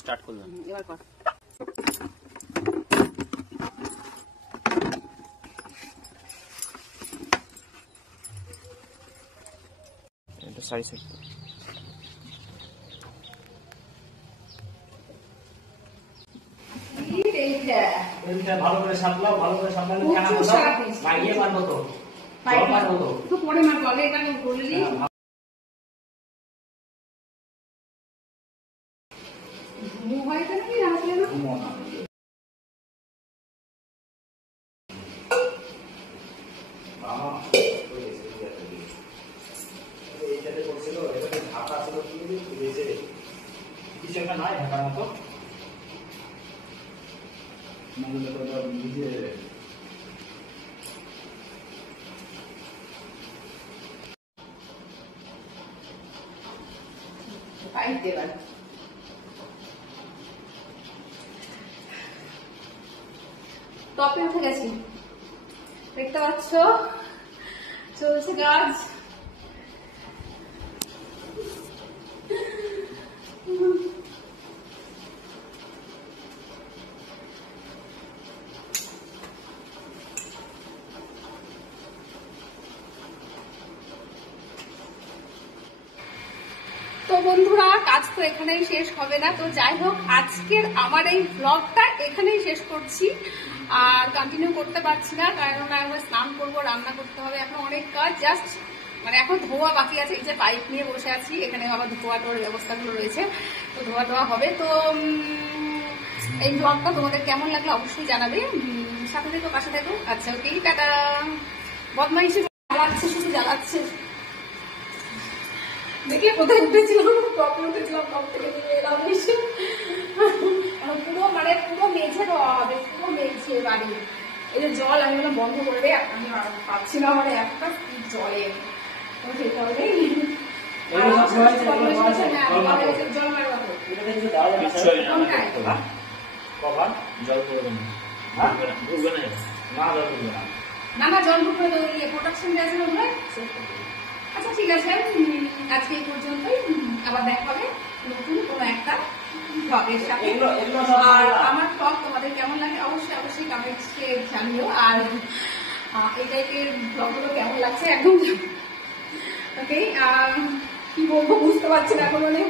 Start করলাম এবার কর। এটা সাইজ আছে ভালো করে সামলাও, ভালো করে সামলালে খানা লাগিয়ে মারবো তো, মারবো তো পরে মারবো, আগে এটা বললি। এইটাতে করছিল, এটাতে ঢাকা ছিল কিছু একটা নাই ঢাকার মতো নিজে টপে উঠে গেছি, দেখতে পাচ্ছ চলছে কাজ। তো বন্ধুরা, কাজ তো এখানেই শেষ হবে না। তো যাই হোক, আজকের আমার এই ব্লগটা এখানেই শেষ করছি, আর কন্টিনিউ করতে পারছি না, কারণ আমরা স্নান করবো, রান্না করতে হবে, এখন অনেক কাজ। জাস্ট মানে এখন ধোয়া বাকি আছে। এই যে পাইপ নিয়ে বসে আছি, এখানে আবার ধোয়া টোয়ার ব্যবস্থাগুলো রয়েছে, তো ধোয়া টোয়া হবে। তো এই ব্লগটা তোমাদের কেমন লাগলো অবশ্যই জানাবে, সাথে থেকো, পাশে থেকো। আচ্ছা, ওকে, টাটা। বদমাইশি জ্বালাচ্ছে, শুধু জ্বালাচ্ছে। দেখি কোথায় উঠেছিলাম, টপে উঠেছিলাম, টপ থেকে নিয়ে এলাম এসে। পুরো মানে পুরো মেঝে দেওয়া হবে, পুরো মেঝে বাড়ি। এই যে জল আমি বললাম বন্ধ করবে, আমি পাচ্ছি না, মানে একটা জলে সেই কারণে জল মারবা না, না জল ঢুকবে তো প্রোটেকশন গ্যাস হবে। আচ্ছা ঠিক আছে, আজকে এই পর্যন্তই, আবার দেখা হবে নতুন কোনো একটা ব্লগের সাথে। আর আমার ব্লগ তোমাদের কেমন লাগে অবশ্যই অবশ্যই কমেন্টসে জানিও, আর এই টাইপের ব্লগগুলো কেমন লাগছে একদম। ওকে, কি বলবো বুঝতে পারছি না এখন, মানে